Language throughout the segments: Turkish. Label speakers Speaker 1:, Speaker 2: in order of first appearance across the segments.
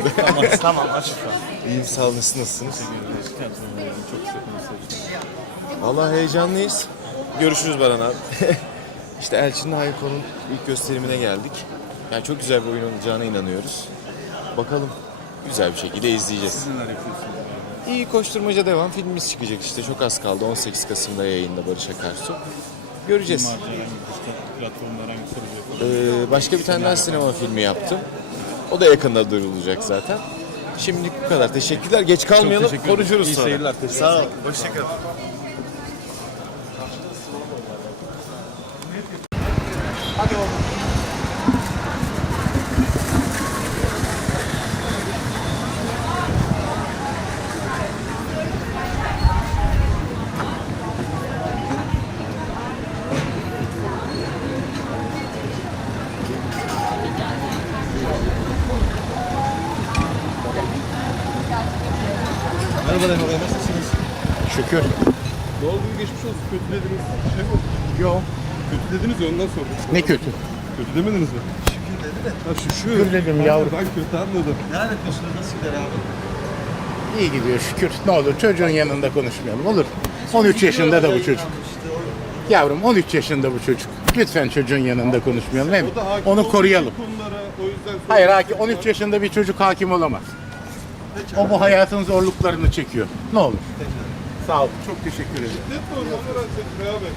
Speaker 1: anda. Tamam, tamam açık şu an.
Speaker 2: İyiyim sağ olun. Siz nasılsınız? Çok kısa. Vallahi heyecanlıyız. Görüşürüz Baran abi. işte Elçin'le Hayko'nun ilk gösterimine geldik. Yani çok güzel bir oyun olacağına inanıyoruz. Bakalım güzel bir şekilde izleyeceğiz. Siz neler yapıyorsunuz? İyi koşturmaca devam. Filmimiz çıkacak işte. Çok az kaldı. 18 Kasım'da yayında Barış Akarsu. Göreceğiz. Ee, başka bir tane daha sinema filmi yaptım. O da yakında duyurulacak zaten. Şimdilik bu kadar. Teşekkürler. Geç kalmayalım. teşekkür ederim. Konuşuruz İyi sonra. seyirler. Teşekkür Sağ ol. Hoşçakalın. Merhaba
Speaker 3: Kötülediniz. Şey
Speaker 2: mi? Yok.
Speaker 3: Kötülediniz ya ondan sordum. Ne kötü. Kötü demediniz mi? Şükür dedi de. Ha şükür. Şükür
Speaker 2: dedim yavrum. Ben kötü anladım. İyi gidiyor şükür. Ne olur çocuğun yanında konuşmayalım olur. 13 yaşında da bu çocuk. Yavrum 13 yaşında bu çocuk. Lütfen çocuğun yanında konuşmayalım. Hem O da hakim onu olduğu koruyalım. Konulara, o yüzden. Hayır hakim 13 yaşında bir çocuk hakim olamaz. O bu hayatın zorluklarını çekiyor. Ne olur.
Speaker 3: Sağ ol. Çok teşekkür ederim. Sorun? Onlar açık beraber.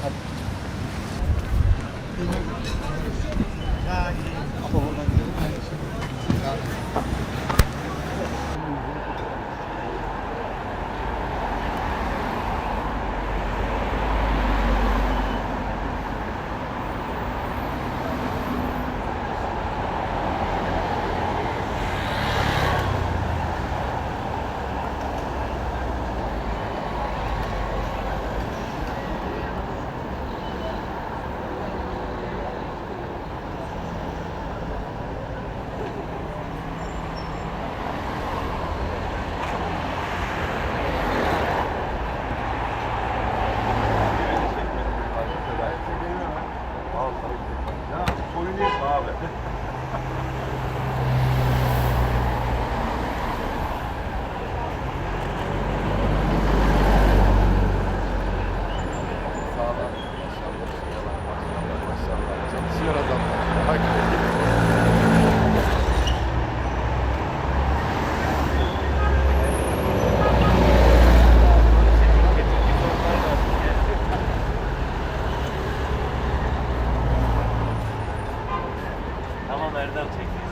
Speaker 4: Tamam Erdem çektiğiniz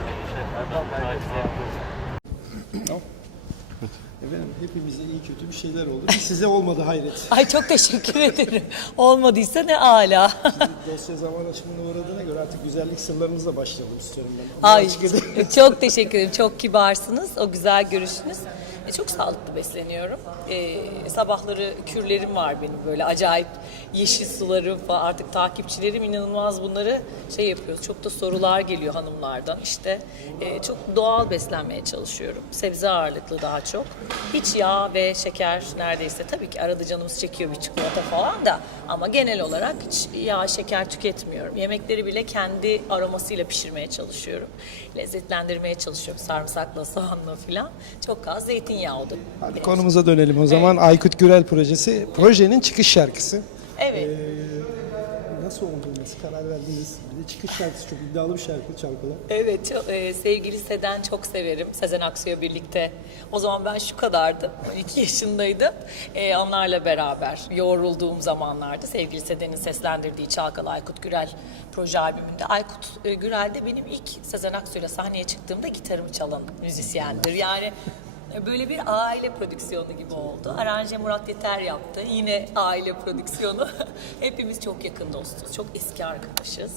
Speaker 4: Erdem takip Efendim hepimize iyi kötü bir şeyler oldu. Bir size olmadı hayret.
Speaker 5: Ay çok teşekkür ederim. Olmadıysa ne ala.
Speaker 4: Dosya zaman aşımına uğradığına göre artık güzellik sırlarınızla başlayalım istiyorum
Speaker 5: ben. Ay çok teşekkür ederim. Çok kibarsınız. O güzel görüşünüz. Çok sağlıklı besleniyorum. E, sabahları kürlerim var benim böyle acayip yeşil sularım falan. Artık takipçilerim inanılmaz bunları şey yapıyoruz. Çok da sorular geliyor hanımlardan. İşte e, çok doğal beslenmeye çalışıyorum. Sebze ağırlıklı daha çok. Hiç yağ ve şeker neredeyse tabii ki arada canımız çekiyor bir çikolata falan da ama genel olarak hiç yağ şeker tüketmiyorum. Yemekleri bile kendi aromasıyla pişirmeye çalışıyorum. Lezzetlendirmeye çalışıyorum sarımsakla, soğanla falan. Çok az zeytinyağı oldu.
Speaker 4: Hadi konumuza dönelim o zaman. Aykut Gürel projesi. Projenin çıkış şarkısı. Evet. Nasıl oldu? Nasıl karar verdiniz? Bir de çıkış şarkısı çok iddialı bir şarkı çalgılar.
Speaker 5: Evet, çok, e, sevgili Seden çok severim. Sezen Aksu'ya birlikte. O zaman ben şu kadardım, 12 yaşındaydım. E, onlarla beraber yoğrulduğum zamanlarda sevgili Seden'in seslendirdiği Çalkalı Aykut Gürel proje albümünde. Aykut e, Gürel de benim ilk Sezen Aksu'yla sahneye çıktığımda gitarımı çalan müzisyendir. Yani Böyle bir aile prodüksiyonu gibi oldu. Aranje Murat Yeter yaptı. Yine aile prodüksiyonu. Hepimiz çok yakın dostuz. Çok eski arkadaşız.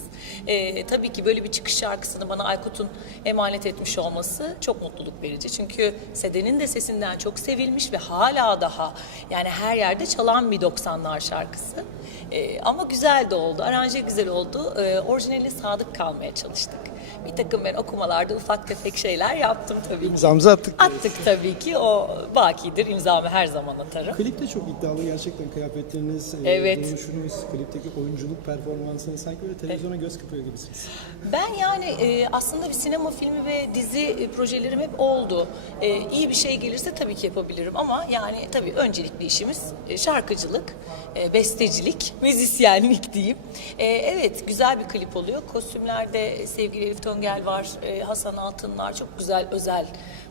Speaker 5: Ee, tabii ki böyle bir çıkış şarkısını bana Aykut'un emanet etmiş olması çok mutluluk verici. Çünkü Seden'in de sesinden çok sevilmiş ve hala daha yani her yerde çalan bir 90'lar şarkısı. Ee, ama güzel de oldu. Aranje güzel oldu. Ee, orijinaline sadık kalmaya çalıştık. Bir takım ben okumalarda ufak tefek şeyler yaptım tabii ki.
Speaker 4: İmzamızı attık.
Speaker 5: Attık tabii ki o bakidir imzamı her zaman atarım.
Speaker 4: Klip de çok iddialı gerçekten kıyafetleriniz, e, Evet. duruşunuz, klipteki oyunculuk performansınız sanki böyle televizyona göz kırpıyor gibisiniz.
Speaker 5: Ben yani e, aslında bir sinema filmi ve dizi e, projelerim hep oldu. E, iyi bir şey gelirse tabii ki yapabilirim ama yani tabii öncelikli işimiz e, şarkıcılık, e, bestecilik, müzisyenlik diyeyim. E, evet güzel bir klip oluyor. Kostümlerde sevgili Elif Töngel var, e, Hasan Altınlar çok güzel özel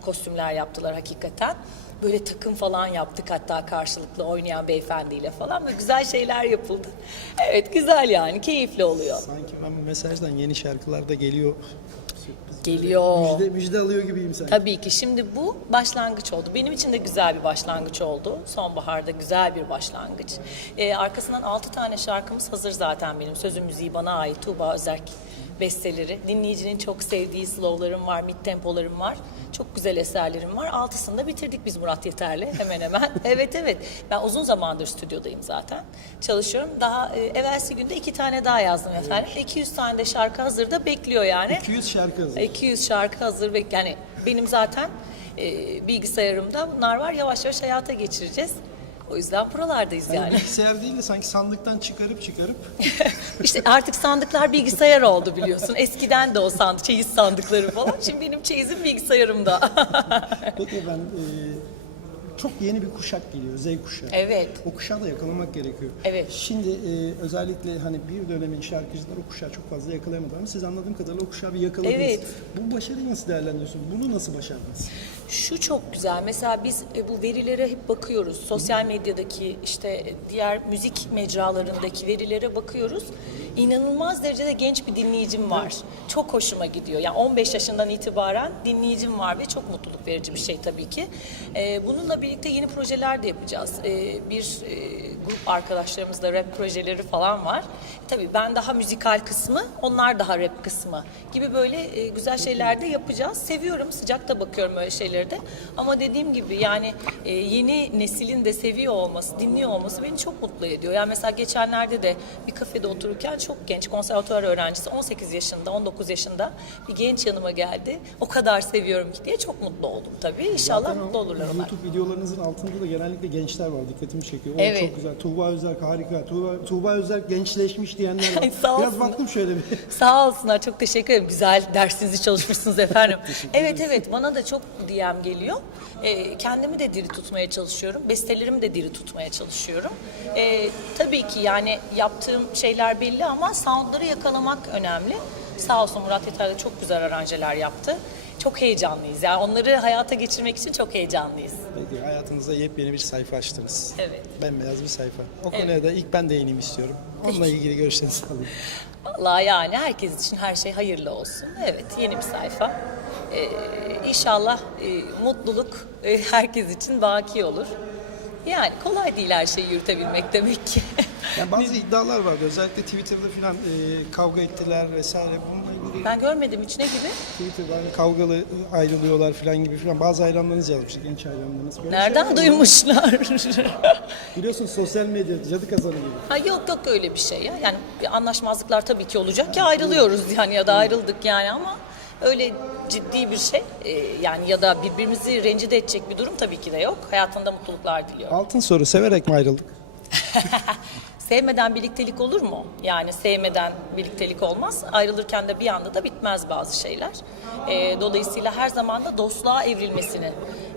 Speaker 5: kostümler yaptılar hakikaten. Böyle takım falan yaptık hatta karşılıklı oynayan beyefendiyle falan. Böyle güzel şeyler yapıldı. Evet güzel yani keyifli oluyor.
Speaker 4: Sanki ben mesajdan yeni şarkılar da geliyor.
Speaker 5: Sürpriz. Geliyor.
Speaker 4: Müjde, müjde alıyor gibiyim sanki.
Speaker 5: Tabii ki şimdi bu başlangıç oldu. Benim için de güzel bir başlangıç oldu. Sonbaharda güzel bir başlangıç. Ee, arkasından 6 tane şarkımız hazır zaten benim. Sözü müziği bana ait Tuğba Özerk besteleri. Dinleyicinin çok sevdiği slowlarım var, mid tempolarım var. Çok güzel eserlerim var. Altısını da bitirdik biz Murat Yeter'le hemen hemen. evet evet. Ben uzun zamandır stüdyodayım zaten. Çalışıyorum. Daha e, evvelsi günde iki tane daha yazdım efendim. 200 tane de şarkı hazırda bekliyor yani.
Speaker 4: 200 şarkı hazır.
Speaker 5: 200 şarkı hazır ve yani benim zaten e, bilgisayarımda bunlar var yavaş yavaş hayata geçireceğiz. O yüzden buralardayız Yani yani.
Speaker 4: bilgisayar değil de sanki sandıktan çıkarıp çıkarıp
Speaker 5: işte artık sandıklar bilgisayar oldu biliyorsun. Eskiden de o sandık, çeyiz sandıkları falan. Şimdi benim çeyizim bilgisayarımda.
Speaker 4: Peki ben e, çok yeni bir kuşak geliyor, Z kuşağı. Evet. O kuşağı da yakalamak gerekiyor.
Speaker 5: Evet. Şimdi
Speaker 4: e, özellikle hani bir dönemin şarkıcılar o kuşağı çok fazla yakalayamadı ama siz anladığım kadarıyla o kuşağı bir yakaladınız. Evet. Bu başarıyı nasıl değerlendiriyorsunuz? Bunu nasıl başardınız?
Speaker 5: Şu çok güzel. Mesela biz e, bu verilere hep bakıyoruz. Sosyal medyadaki işte diğer müzik mecralarındaki verilere bakıyoruz. İnanılmaz derecede genç bir dinleyicim var. Çok hoşuma gidiyor. Yani 15 yaşından itibaren dinleyicim var ve çok mutluluk verici bir şey tabii ki. E, bununla birlikte yeni projeler de yapacağız. E, bir e, grup arkadaşlarımızla rap projeleri falan var. Tabii ben daha müzikal kısmı, onlar daha rap kısmı gibi böyle e, güzel şeyler de yapacağız. Seviyorum, sıcak da bakıyorum öyle şeyleri de. Ama dediğim gibi yani e, yeni neslin de seviyor olması, dinliyor olması beni çok mutlu ediyor. Yani mesela geçenlerde de bir kafede otururken çok genç konservatuvar öğrencisi 18 yaşında, 19 yaşında bir genç yanıma geldi. O kadar seviyorum ki diye çok mutlu oldum tabii. İnşallah Zaten mutlu olurlar
Speaker 4: onlar. YouTube videolarınızın altında da genellikle gençler var. Dikkatimi çekiyor. O Evet. çok güzel. Tuğba Özerk harika. Tuğba, Tuğba Özerk gençleşmiş diyenler var. Sağ Biraz olsun. baktım şöyle bir.
Speaker 5: Sağ olsunlar çok teşekkür ederim. Güzel dersinizi çalışmışsınız efendim. evet evet bana da çok DM geliyor. Ee, kendimi de diri tutmaya çalışıyorum. Bestelerimi de diri tutmaya çalışıyorum. Ee, tabii ki yani yaptığım şeyler belli ama soundları yakalamak önemli. Sağ olsun Murat Yeter de çok güzel aranjeler yaptı. Çok heyecanlıyız. Yani onları hayata geçirmek için çok heyecanlıyız.
Speaker 4: Peki hayatınızda yepyeni bir sayfa açtınız. Evet. Bembeyaz bir sayfa. O Evet. konuya da ilk ben değineyim istiyorum. Onunla ilgili görüşlerinizi alayım.
Speaker 5: Vallahi yani herkes için her şey hayırlı olsun. Evet yeni bir sayfa. Ee, inşallah e, mutluluk e, herkes için baki olur. Yani kolay değil her şeyi yürütebilmek demek ki.
Speaker 4: Yani bazı iddialar vardı. Özellikle Twitter'da falan e, kavga ettiler vesaire. Bununla
Speaker 5: ben görmedim içine gibi.
Speaker 4: Twitter'da hani kavgalı ayrılıyorlar falan gibi falan. Bazı hayranlarınız yazmıştı. Genç hayranlarınız. Böyle
Speaker 5: şeyler Nereden mı? duymuşlar?
Speaker 4: Biliyorsun sosyal medya cadı kazanı gibi.
Speaker 5: ha, yok yok öyle bir şey ya. Yani bir anlaşmazlıklar tabii ki olacak ki ayrılıyoruz yani ya da ayrıldık yani ama öyle ciddi bir şey e, yani ya da birbirimizi rencide edecek bir durum tabii ki de yok. Hayatında mutluluklar diliyorum.
Speaker 4: Altın soru severek mi ayrıldık?
Speaker 5: Sevmeden birliktelik olur mu? Yani sevmeden birliktelik olmaz. Ayrılırken de bir anda da bitmez bazı şeyler. Ee, dolayısıyla her zaman da dostluğa evrilmesini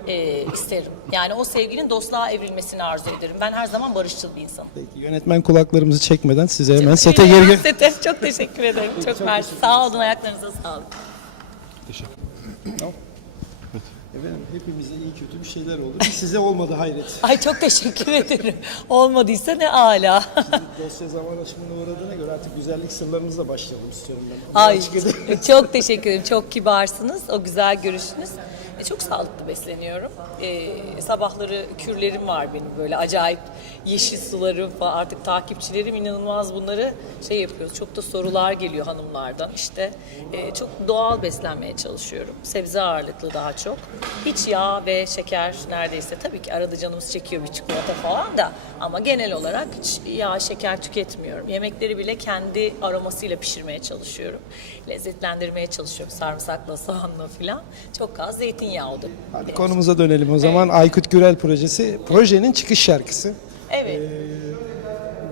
Speaker 5: e, isterim. Yani o sevginin dostluğa evrilmesini arzu ederim. Ben her zaman barışçıl bir insanım.
Speaker 4: Peki yönetmen kulaklarımızı çekmeden size hemen sete geri gel.
Speaker 5: Sete çok teşekkür ederim. Çok mersi. Sağ olun ayaklarınıza sağlık.
Speaker 4: Efendim hepimize iyi kötü bir şeyler oldu. Bir Size olmadı hayret.
Speaker 5: Ay çok teşekkür ederim. Olmadıysa ne ala.
Speaker 4: Dosya zaman aşımına uğradığına göre artık güzellik sırlarınızla başlayalım istiyorum
Speaker 5: ben. Ay edeyim. çok teşekkür ederim. Çok kibarsınız. O güzel görüşünüz. E, çok sağlıklı besleniyorum. E, sabahları kürlerim var benim böyle acayip yeşil sularım falan. Artık takipçilerim inanılmaz bunları şey yapıyoruz. Çok da sorular geliyor hanımlardan. İşte e, çok doğal beslenmeye çalışıyorum. Sebze ağırlıklı daha çok. Hiç yağ ve şeker neredeyse tabii ki arada canımız çekiyor bir çikolata falan da ama genel olarak hiç yağ şeker tüketmiyorum. Yemekleri bile kendi aromasıyla pişirmeye çalışıyorum. Lezzetlendirmeye çalışıyorum sarımsakla, soğanla falan. Çok az zeytinyağı oldu.
Speaker 4: Hadi konumuza dönelim o zaman. Aykut Gürel projesi. Projenin çıkış şarkısı. Evet.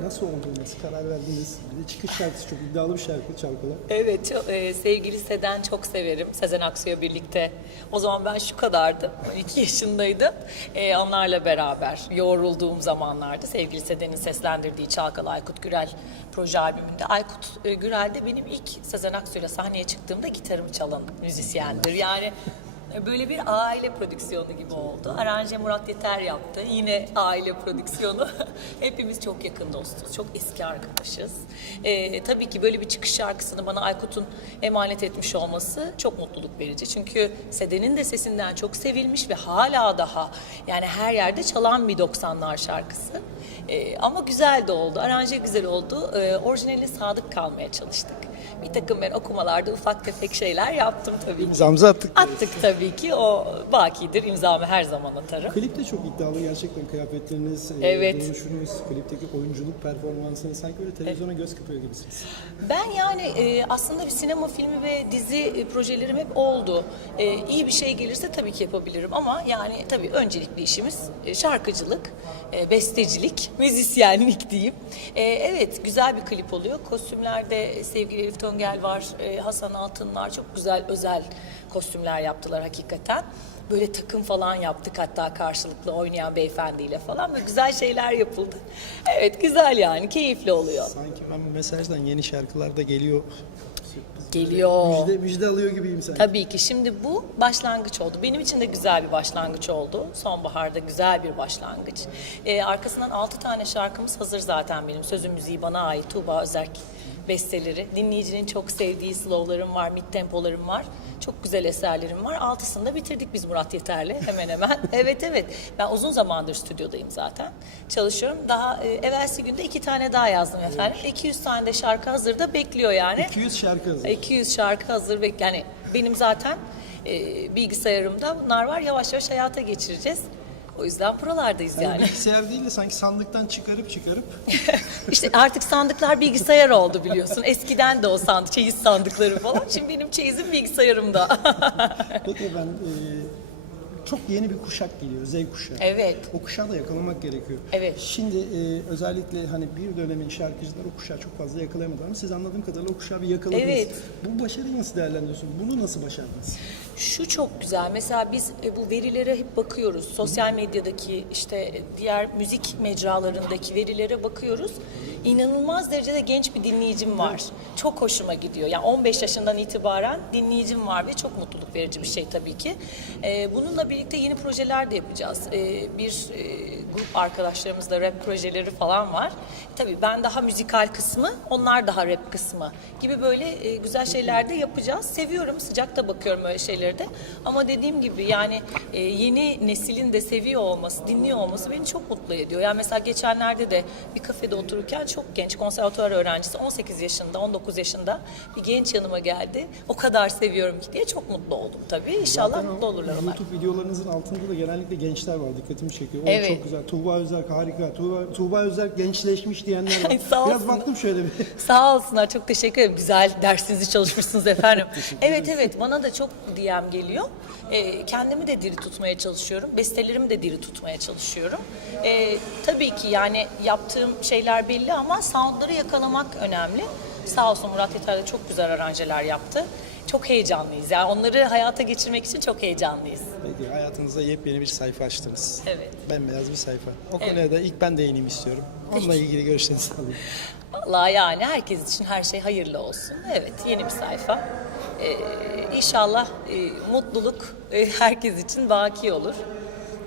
Speaker 4: Nasıl oldu, nasıl karar verdiniz? Bir çıkış şarkısı çok iddialı bir şarkı Çalkala.
Speaker 5: Evet, e, sevgili Seden çok severim. Sezen Aksu'ya birlikte. O zaman ben şu kadardım, 12 yaşındaydım. E, onlarla beraber yoğrulduğum zamanlarda sevgili Seden'in seslendirdiği Çalkalı Aykut Gürel proje albümünde. Aykut e, Gürel de benim ilk Sezen Aksu'yla sahneye çıktığımda gitarımı çalan müzisyendir. Yani Böyle bir aile prodüksiyonu gibi oldu. Aranje Murat Yeter yaptı. Yine aile prodüksiyonu. Hepimiz çok yakın dostuz. Çok eski arkadaşız. Ee, tabii ki böyle bir çıkış şarkısını bana Aykut'un emanet etmiş olması çok mutluluk verici. Çünkü Seden'in de sesinden çok sevilmiş ve hala daha yani her yerde çalan bir 90'lar şarkısı. Ee, ama güzel de oldu. Aranje güzel oldu. Ee, orijinaline sadık kalmaya çalıştık. Bir takım ben okumalarda ufak tefek şeyler yaptım tabii ki.
Speaker 4: İmzamızı attık.
Speaker 5: Attık tabii ki. O bakidir. İmzamı her zaman atarım.
Speaker 4: Klip de çok iddialı gerçekten kıyafetleriniz, e, Evet. dönüşünüz, klipteki oyunculuk performansınız sanki böyle televizyona göz kırpıyor gibisiniz.
Speaker 5: Ben yani e, aslında bir sinema filmi ve dizi e, projelerim hep oldu. E, iyi bir şey gelirse tabii ki yapabilirim ama yani tabii öncelikli işimiz şarkıcılık, e, bestecilik, müzisyenlik diyeyim. E, evet güzel bir klip oluyor. Kostümlerde sevgili Elif Töngel var, e, Hasan Altın var. Çok güzel özel kostümler yaptılar hakikaten. Böyle takım falan yaptık hatta karşılıklı oynayan beyefendiyle falan. Böyle güzel şeyler yapıldı. Evet güzel yani keyifli oluyor.
Speaker 4: Sanki ben mesajdan yeni şarkılar da geliyor.
Speaker 5: Geliyor.
Speaker 4: Müjde, müjde alıyor gibiyim sanki.
Speaker 5: Tabii ki şimdi bu başlangıç oldu. Benim için de güzel bir başlangıç oldu. Sonbaharda güzel bir başlangıç. Ee, arkasından 6 tane şarkımız hazır zaten benim. Sözü müziği bana ait Tuğba Özerk besteleri. Dinleyicinin çok sevdiği slowlarım var, mid tempolarım var. Çok güzel eserlerim var. Altısını da bitirdik biz Murat Yeter'le hemen hemen. evet evet. Ben uzun zamandır stüdyodayım zaten. Çalışıyorum. Daha e, evvelsi günde iki tane daha yazdım efendim. 200 tane de şarkı hazırda bekliyor yani.
Speaker 4: 200 şarkı hazır.
Speaker 5: 200 şarkı hazır yani benim zaten e, bilgisayarımda bunlar var. Yavaş yavaş hayata geçireceğiz. O yüzden buralardayız Yani yani.
Speaker 4: bilgisayar değil de sanki sandıktan çıkarıp çıkarıp
Speaker 5: işte artık sandıklar bilgisayar oldu biliyorsun. Eskiden de o sandık, çeyiz sandıkları falan. Şimdi benim çeyizim bilgisayarımda.
Speaker 4: Peki ben e, çok yeni bir kuşak geliyor, Z kuşağı. Evet. O kuşağı da yakalamak gerekiyor.
Speaker 5: Evet. Şimdi
Speaker 4: e, özellikle hani bir dönemin şarkıcıları o kuşağı çok fazla yakalayamadılar ama siz anladığım kadarıyla o kuşağı bir yakaladınız. Evet. Bu başarıyı nasıl değerlendiriyorsunuz? Bunu nasıl başardınız?
Speaker 5: Şu çok güzel. Mesela biz e, bu verilere hep bakıyoruz. Sosyal medyadaki işte diğer müzik mecralarındaki verilere bakıyoruz. İnanılmaz derecede genç bir dinleyicim var. Çok hoşuma gidiyor. Yani 15 yaşından itibaren dinleyicim var ve çok mutluluk verici bir şey tabii ki. E, bununla birlikte yeni projeler de yapacağız. E, bir e, grup arkadaşlarımızla rap projeleri falan var. Tabii ben daha müzikal kısmı, onlar daha rap kısmı gibi böyle e, güzel şeyler de yapacağız. Seviyorum, sıcak da bakıyorum öyle şeyleri de. Ama dediğim gibi yani e, yeni neslin de seviyor olması, dinliyor olması beni çok mutlu ediyor. Yani mesela geçenlerde de bir kafede otururken çok genç konservatuvar öğrencisi 18 yaşında, 19 yaşında bir genç yanıma geldi. O kadar seviyorum ki diye çok mutlu oldum tabii. İnşallah Zaten mutlu olurlar onlar. YouTube videolarınızın altında da genellikle gençler var. Dikkatimi çekiyor. O Evet. çok güzel. Tuğba Özerk harika. Tuğba, Tuğba Özerk gençleşmiş diyenler var. Sağ Biraz olsunlar. baktım şöyle bir. Sağ olsunlar çok teşekkür ederim. Güzel dersinizi çalışmışsınız efendim. evet evet bana da çok DM geliyor. Ee, kendimi de diri tutmaya çalışıyorum. Bestelerimi de diri tutmaya çalışıyorum. Ee, tabii ki yani yaptığım şeyler belli ama soundları yakalamak önemli. Sağ olsun Murat Yeter de çok güzel aranjeler yaptı. Çok heyecanlıyız. Yani onları hayata geçirmek için çok heyecanlıyız. Peki hayatınızda yepyeni bir sayfa açtınız. Evet. Bembeyaz bir sayfa. O Evet. konuya da ilk ben değineyim istiyorum. Onunla ilgili görüşlerinizi alayım. Vallahi yani herkes için her şey hayırlı olsun. Evet yeni bir sayfa. Ee, inşallah e, mutluluk e, herkes için baki olur.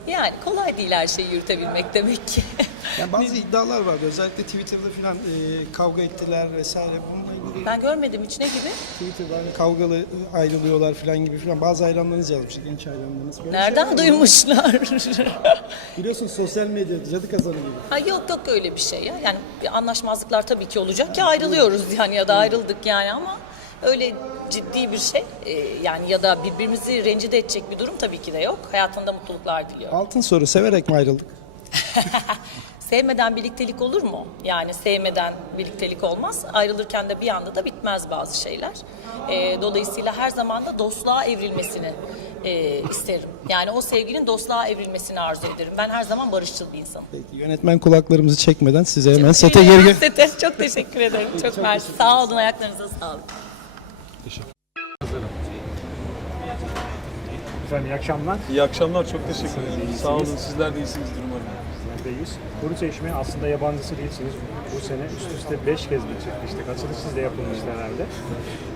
Speaker 5: Yani kolay değil her şeyi yürütebilmek demek ki. Yani bazı iddialar vardı. Özellikle Twitter'da falan e, kavga ettiler vesaire. Bununla ilgili ben görmedim içine gibi. Twitter'da hani kavgalı e, ayrılıyorlar falan gibi falan. Bazı hayranlarınız yazmıştı. Genç hayranlarınız. Böyle şeyler Nereden var. duymuşlar? Biliyorsun sosyal medya cadı kazanı gibi. ha, yok yok öyle bir şey ya. Yani bir anlaşmazlıklar tabii ki olacak ki ayrılıyoruz yani ya da ayrıldık yani ama Öyle ciddi bir şey e, yani ya da birbirimizi rencide edecek bir durum tabii ki de yok. Hayatında mutluluklar diliyorum. Altın soru severek mi ayrıldık? Sevmeden birliktelik olur mu? Yani sevmeden birliktelik olmaz. Ayrılırken de bir anda da bitmez bazı şeyler. Ee, dolayısıyla her zaman da dostluğa evrilmesini e, isterim. Yani o sevginin dostluğa evrilmesini arzu ederim. Ben her zaman barışçıl bir insanım. Peki yönetmen kulaklarımızı çekmeden size hemen sete geri Sete çok teşekkür ederim. Çok mersi. Sağ olun ayaklarınıza sağlık.
Speaker 4: Efendim iyi akşamlar.
Speaker 6: İyi akşamlar, çok teşekkür ederim. Sağ olun, sizler de iyisinizdir umarım. Bizlerdeyiz.
Speaker 7: Kuru Çeşme aslında yabancısı değilsiniz. Bu sene üst üste 5 kez bir çekmiştik. Açılış sizde yapılmıştı herhalde.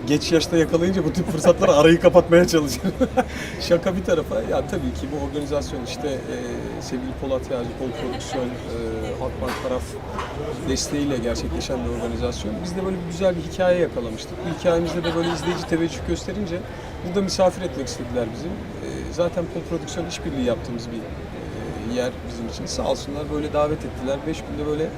Speaker 6: Geç yaşta yakalayınca bu tip fırsatları arayı kapatmaya çalışıyorum. Şaka bir tarafa, ya tabii ki bu organizasyon işte e, sevgili Polat Yağcı, Pol Prodüksiyon, e, Halkbank taraf desteğiyle gerçekleşen bir organizasyon. Biz de böyle bir güzel bir hikaye yakalamıştık. Bu hikayemizde de böyle izleyici teveccüh gösterince burada misafir etmek istediler bizim. E, zaten Pol Prodüksiyon işbirliği yaptığımız bir e, yer bizim için. Sağ olsunlar böyle davet ettiler. Beş günde böyle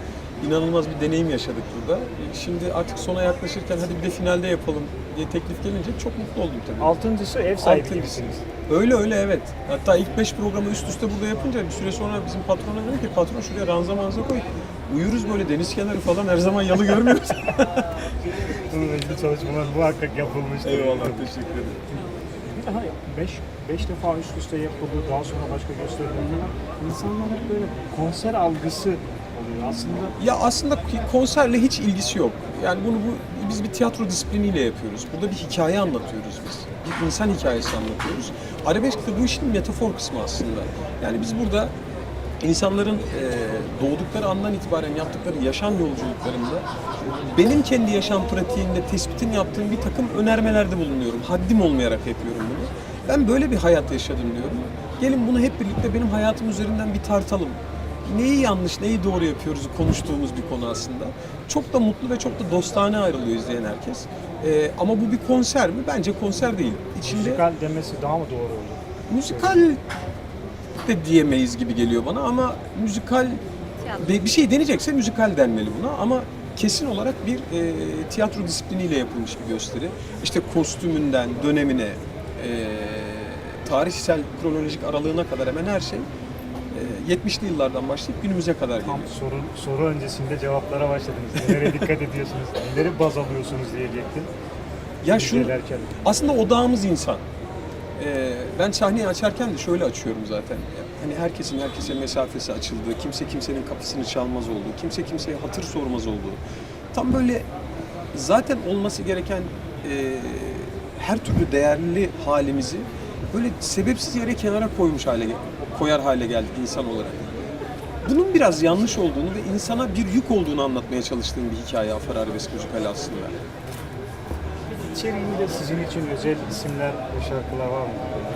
Speaker 6: inanılmaz bir deneyim yaşadık burada. Şimdi artık sona yaklaşırken hadi bir de finalde yapalım diye teklif gelince çok mutlu oldum tabii.
Speaker 7: Altıncısı ev sahibi Altıncısı. gibisiniz.
Speaker 6: Öyle öyle evet. Hatta ilk beş programı üst üste burada yapınca bir süre sonra bizim patrona dedim ki patron şuraya ranza manza koy. Uyuruz böyle deniz kenarı falan her zaman yalı görmüyoruz.
Speaker 7: Bunun ilgili çalışmalar muhakkak yapılmıştır.
Speaker 6: Eyvallah teşekkür ederim.
Speaker 7: Daha 5 5 defa üst üste yapıldı. Daha sonra başka gösteriler. İnsanlar hep böyle konser algısı oluyor. Aslında
Speaker 6: Ya aslında konserle hiç ilgisi yok. Yani bunu bu biz bir tiyatro disipliniyle yapıyoruz. Burada bir hikaye anlatıyoruz biz. Bir insan hikayesi anlatıyoruz. Arabesk de bu işin metafor kısmı aslında. Yani biz burada insanların e, doğdukları andan itibaren yaptıkları yaşam yolculuklarında benim kendi yaşam pratiğinde tespitin yaptığım bir takım önermelerde bulunuyorum. Haddim olmayarak yapıyorum bunu. Ben böyle bir hayat yaşadım diyorum. Gelin bunu hep birlikte benim hayatım üzerinden bir tartalım neyi yanlış, neyi doğru yapıyoruz konuştuğumuz bir konu aslında. Çok da mutlu ve çok da dostane ayrılıyor izleyen herkes. Ee, ama bu bir konser mi? Bence konser değil.
Speaker 7: İçinde müzikal, müzikal demesi daha mı doğru olur?
Speaker 6: de diyemeyiz gibi geliyor bana ama müzikal de- bir şey deneyecekse müzikal denmeli buna ama kesin olarak bir e, tiyatro disipliniyle yapılmış bir gösteri. İşte kostümünden, dönemine, e, tarihsel kronolojik aralığına kadar hemen her şey 70'li yıllardan başlayıp günümüze kadar geliyor. Tam
Speaker 7: soru, soru öncesinde cevaplara başladınız. Nelere dikkat ediyorsunuz, neleri baz alıyorsunuz diyecektim.
Speaker 6: Ya İzlerken. aslında odağımız insan. Ee, ben sahneyi açarken de şöyle açıyorum zaten. Hani herkesin herkese mesafesi açıldığı, kimse kimsenin kapısını çalmaz olduğu, kimse kimseye hatır sormaz olduğu. Tam böyle zaten olması gereken e, her türlü değerli halimizi böyle sebepsiz yere kenara koymuş hale koyar hale geldik insan olarak. Bunun biraz yanlış olduğunu ve insana bir yük olduğunu anlatmaya çalıştığım bir hikaye Afar Arabesk Müzikali aslında.
Speaker 7: İçeriğinde sizin için özel isimler ve şarkılar var mı?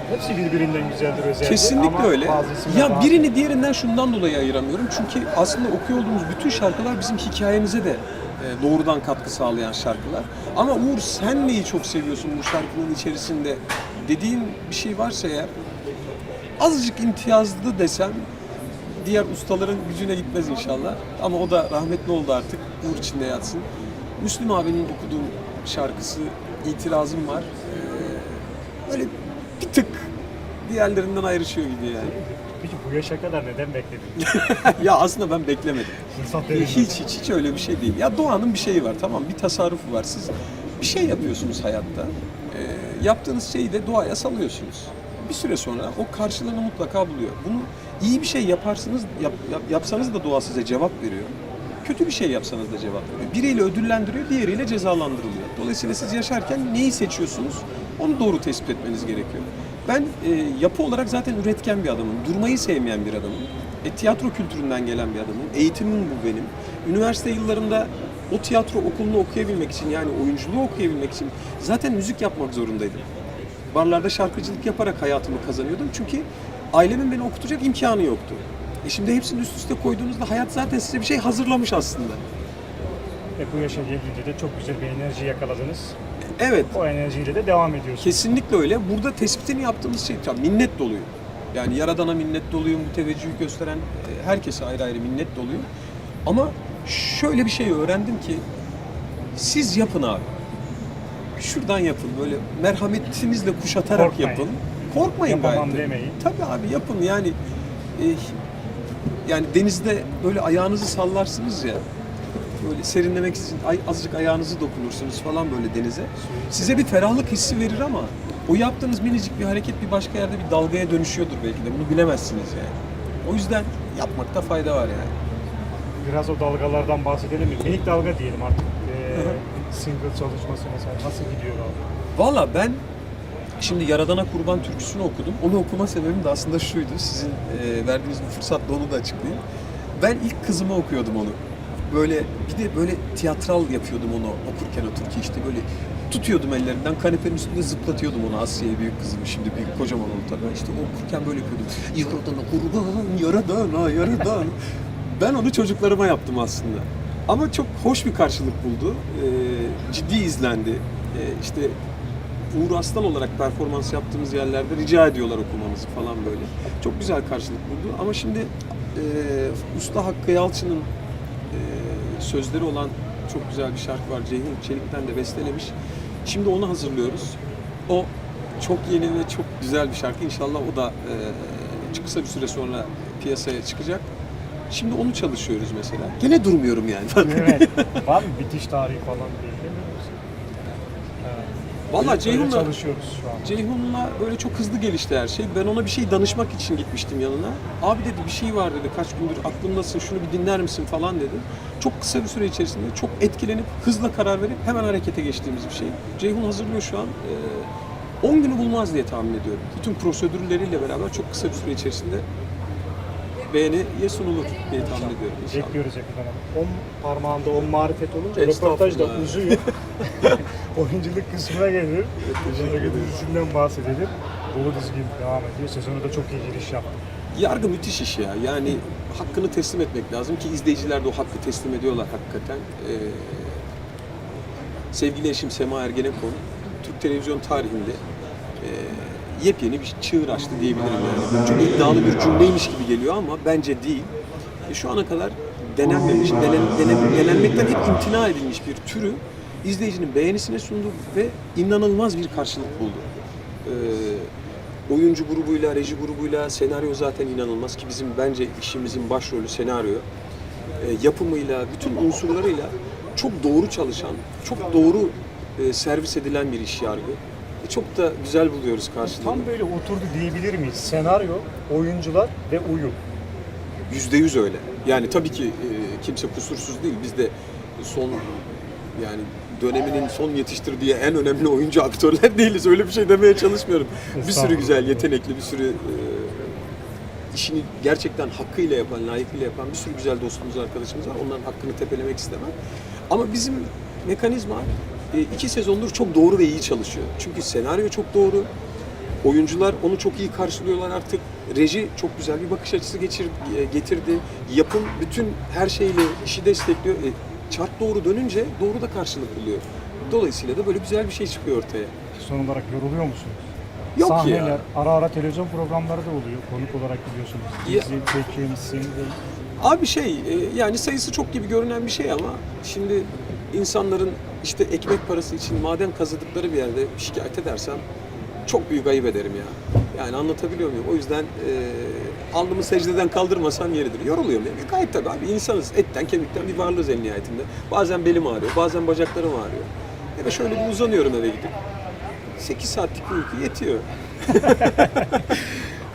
Speaker 7: Hepsi birbirinden güzeldir özellikle
Speaker 6: Kesinlikle ama öyle. bazı isimler Ya daha- birini diğerinden şundan dolayı ayıramıyorum. Çünkü aslında okuyor olduğumuz bütün şarkılar bizim hikayemize de e, doğrudan katkı sağlayan şarkılar. Ama Uğur sen neyi çok seviyorsun bu şarkının içerisinde dediğin bir şey varsa eğer azıcık imtiyazlı desem diğer ustaların gücüne gitmez inşallah. Ama o da rahmetli oldu artık. Uğur içinde yatsın. Müslüm abinin okuduğum şarkısı itirazım var. Ee, öyle bir tık diğerlerinden ayrışıyor gibi yani.
Speaker 7: Peki bu yaşa kadar neden bekledin?
Speaker 6: ya aslında ben beklemedim. Hiç, hiç hiç öyle bir şey değil. Ya doğanın bir şeyi var tamam bir tasarrufu var. Siz bir şey yapıyorsunuz hayatta. Ee, yaptığınız şeyi de doğaya salıyorsunuz. Bir süre sonra o karşılığını mutlaka buluyor. Bunu iyi bir şey yaparsınız, yap, yap- yapsanız da doğa size cevap veriyor. Kötü bir şey yapsanız da cevap veriyor. Biriyle ödüllendiriyor, diğeriyle cezalandırılıyor. Dolayısıyla siz yaşarken neyi seçiyorsunuz onu doğru tespit etmeniz gerekiyor. Ben e, yapı olarak zaten üretken bir adamım. Durmayı sevmeyen bir adamım. E, tiyatro kültüründen gelen bir adamım. Eğitimim bu benim. Üniversite yıllarında o tiyatro okulunu okuyabilmek için yani oyunculuğu okuyabilmek için zaten müzik yapmak zorundaydım. Barlarda şarkıcılık yaparak hayatımı kazanıyordum. Çünkü ailemin beni okutacak imkanı yoktu. E şimdi hepsini üst üste koyduğunuzda hayat zaten size bir şey hazırlamış aslında.
Speaker 7: Ve bu yaşa gelince de çok güzel bir enerji yakaladınız. Evet, O enerjiyle de devam ediyorsunuz.
Speaker 6: Kesinlikle öyle. Burada tespitini yaptığımız şey tabii minnet doluyum. Yani Yaradan'a minnet doluyum, bu teveccühü gösteren e, herkese ayrı ayrı minnet doluyum. Ama şöyle bir şey öğrendim ki siz yapın abi. Şuradan yapın böyle merhametinizle kuşatarak Korkmayın. yapın. Korkmayın Yapamam gayet de. demeyin. Tabii abi yapın yani e, yani denizde böyle ayağınızı sallarsınız ya böyle serinlemek için ay, azıcık ayağınızı dokunursunuz falan böyle denize. Size bir ferahlık hissi verir ama o yaptığınız minicik bir hareket bir başka yerde bir dalgaya dönüşüyordur belki de. Bunu bilemezsiniz yani. O yüzden yapmakta fayda var yani.
Speaker 7: Biraz o dalgalardan bahsedelim mi? Minik dalga diyelim artık. Ee, single çalışması mesela nasıl gidiyor abi?
Speaker 6: Valla ben şimdi Yaradan'a Kurban türküsünü okudum. Onu okuma sebebim de aslında şuydu. Sizin e, verdiğiniz bu fırsatla onu da açıklayayım. Ben ilk kızıma okuyordum onu. Böyle bir de böyle tiyatral yapıyordum onu okurken o türkü işte böyle tutuyordum ellerinden kanepenin üstünde zıplatıyordum onu Asya'ya büyük kızım şimdi büyük kocaman oldu tabii. İşte okurken böyle yapıyordum. Yaradana kurban, yaradana, yaradana. Ben onu çocuklarıma yaptım aslında. Ama çok hoş bir karşılık buldu. Ee, ciddi izlendi. Ee, işte Uğur Aslan olarak performans yaptığımız yerlerde rica ediyorlar okumamızı falan böyle. Çok güzel karşılık buldu. Ama şimdi e, Usta Hakkı Yalçın'ın e, sözleri olan çok güzel bir şarkı var. Ceyhun Çelik'ten de bestelemiş. Şimdi onu hazırlıyoruz. O çok yeni ve çok güzel bir şarkı. İnşallah o da e, kısa bir süre sonra piyasaya çıkacak. Şimdi onu çalışıyoruz mesela. Gene durmuyorum yani. Evet.
Speaker 7: Var mı bitiş tarihi falan belli mi?
Speaker 6: Evet. Vallahi Öyle Ceyhun'la çalışıyoruz şu an. Ceyhun'la böyle çok hızlı gelişti her şey. Ben ona bir şey danışmak için gitmiştim yanına. Abi dedi bir şey var dedi kaç gündür aklımdasın şunu bir dinler misin falan dedi. Çok kısa bir süre içerisinde çok etkilenip hızla karar verip hemen harekete geçtiğimiz bir şey. Ceyhun hazırlıyor şu an. Ee, 10 günü bulmaz diye tahmin ediyorum. Bütün prosedürleriyle beraber çok kısa bir süre içerisinde beğeniye sunulur diye tahmin ediyorum
Speaker 7: inşallah. Bekliyoruz yakından. On parmağında on marifet olunca Estağfurullah. röportaj da uzuyor. Oyunculuk kısmına gelir. Şimdi dizisinden bahsedelim. Dolu dizgin devam ediyor. Sezonu da çok iyi giriş yaptı.
Speaker 6: Yargı müthiş iş ya. Yani hakkını teslim etmek lazım ki izleyiciler de o hakkı teslim ediyorlar hakikaten. Ee, sevgili eşim Sema Ergenekon, Türk televizyon tarihinde e, yepyeni bir çığır açtı diyebilirim yani. Çok iddialı bir cümleymiş gibi geliyor ama bence değil. E, şu ana kadar denenmemiş, denen, denen- denenmekten hep imtina edilmiş bir türü izleyicinin beğenisine sundu ve inanılmaz bir karşılık buldu. Ee, oyuncu grubuyla, reji grubuyla, senaryo zaten inanılmaz ki bizim bence işimizin başrolü senaryo. Ee, yapımıyla, bütün unsurlarıyla çok doğru çalışan, çok doğru e, servis edilen bir iş yargı. E, çok da güzel buluyoruz karşılığını. Tam
Speaker 7: böyle oturdu diyebilir miyiz? Senaryo, oyuncular ve uyum.
Speaker 6: Yüzde yüz öyle. Yani tabii ki e, kimse kusursuz değil. Biz de son yani döneminin son yetiştirdiği en önemli oyuncu aktörler değiliz. Öyle bir şey demeye çalışmıyorum. Bir sürü güzel, yetenekli, bir sürü e, işini gerçekten hakkıyla yapan, layıkıyla yapan bir sürü güzel dostumuz, arkadaşımız var. Onların hakkını tepelemek istemem. Ama bizim mekanizma iki sezondur çok doğru ve iyi çalışıyor. Çünkü senaryo çok doğru. Oyuncular onu çok iyi karşılıyorlar artık. Reji çok güzel bir bakış açısı geçir, e, getirdi. Yapım bütün her şeyle işi destekliyor. E, çark doğru dönünce doğru da karşılık buluyor. Dolayısıyla da böyle güzel bir şey çıkıyor ortaya.
Speaker 7: Son olarak yoruluyor musunuz?
Speaker 6: Yok Sahneler, ya.
Speaker 7: ara ara televizyon programları da oluyor. Konuk olarak biliyorsunuz. Ya- Dizi
Speaker 6: çekmişsin. Abi şey e, yani sayısı çok gibi görünen bir şey ama şimdi insanların işte ekmek parası için maden kazıdıkları bir yerde şikayet edersem çok büyük ayıp ederim ya. Yani anlatabiliyor muyum? O yüzden e, alnımı secdeden kaldırmasam yeridir. Yoruluyorum ya. Gayet tabii abi insanız. Etten kemikten bir varlığız en nihayetinde. Bazen belim ağrıyor, bazen bacaklarım ağrıyor. Ya da şöyle bir uzanıyorum eve gidip. 8 saatlik bir uyku yetiyor.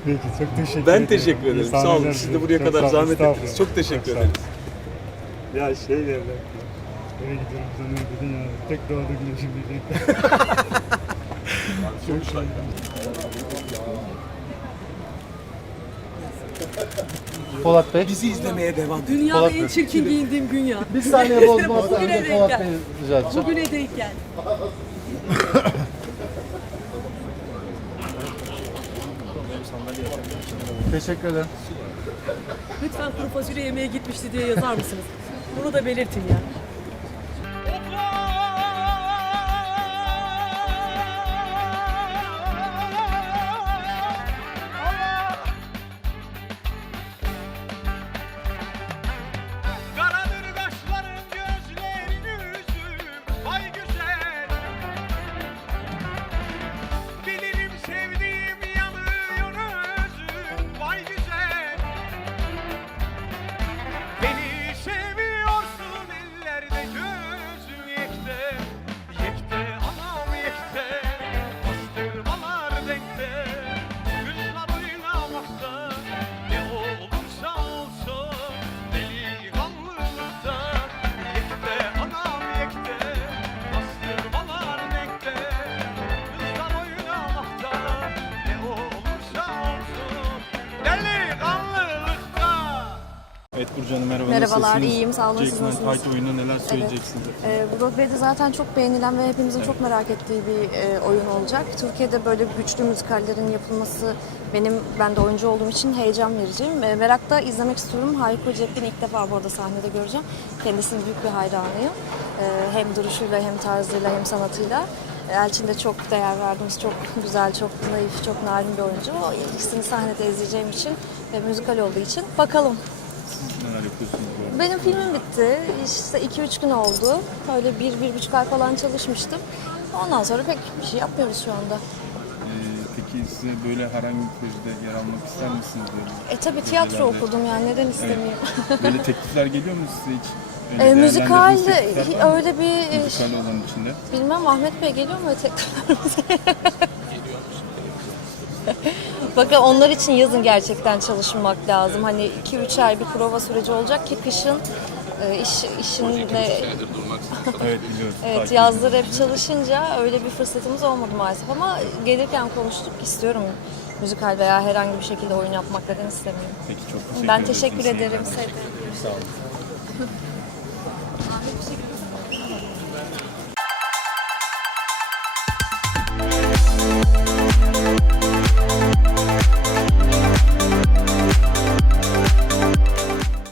Speaker 7: Peki çok teşekkür Ben
Speaker 6: ederim. teşekkür İyi ederim. Sağ olun. Siz de buraya Çok kadar zahmet ettiniz. Çok teşekkür olun. ederiz.
Speaker 7: Ya şey derler. Eve gidiyorum sanıyorum dedin ya. Tek doğada güneşim dedi. Çok şey.
Speaker 6: Polat Bey. Bizi
Speaker 8: izlemeye devam edin. Dünyada en çirkin giyindiğim gün ya.
Speaker 7: Bir saniye bozmazsan
Speaker 8: Bugüne önce denk Polat gel. Bey'i rica edeceğim. Bugüne denk gel. Teşekkür ederim. Lütfen kuru fasulye yemeğe gitmişti diye yazar mısınız? Bunu da belirtin ya. Let's!
Speaker 9: Burcu merhaba.
Speaker 10: Merhabalar, nasılsınız? iyiyim, sağ olun, siz
Speaker 9: nasılsınız? Fight oyunu neler söyleyeceksiniz?
Speaker 10: Ee, Broadway'de zaten çok beğenilen ve hepimizin çok merak ettiği bir e, oyun olacak. Türkiye'de böyle güçlü müzikallerin yapılması benim ben de oyuncu olduğum için heyecan vericiyim. E, merakla izlemek istiyorum. Hayko Cepkin'i ilk defa bu arada sahnede göreceğim. Kendisinin büyük bir hayranıyım. E, hem duruşuyla hem tarzıyla hem sanatıyla. Elçin de çok değer verdiğimiz, çok güzel, çok naif, çok narin bir oyuncu. O ikisini sahnede izleyeceğim için ve müzikal olduğu için bakalım.
Speaker 9: Yapıyorsunuz?
Speaker 10: Benim filmim bitti. İşte 2-3 gün oldu. Öyle bir, bir buçuk ay falan çalışmıştım. Ondan sonra pek bir şey yapmıyoruz şu anda. Ee,
Speaker 9: peki size böyle herhangi bir projede yer almak ister misiniz?
Speaker 10: Böyle, E tabii tiyatro projelerde? okudum yani neden istemeyeyim.
Speaker 9: Böyle teklifler geliyor mu size hiç?
Speaker 10: Öyle E, müzikal öyle bir
Speaker 9: e, Müzikal olan içinde.
Speaker 10: bilmem Ahmet Bey geliyor mu tekliflerimize? Bakın onlar için yazın gerçekten çalışmak lazım. Hani 2-3 ay bir prova süreci olacak ki kışın e, iş, işinle Evet biliyoruz. Evet yazları hep çalışınca öyle bir fırsatımız olmadı maalesef ama gelirken konuştuk istiyorum müzikal veya herhangi bir şekilde oyun yapmak neden istemiyorum. Peki çok teşekkür Ben teşekkür ederim. Sağ olun.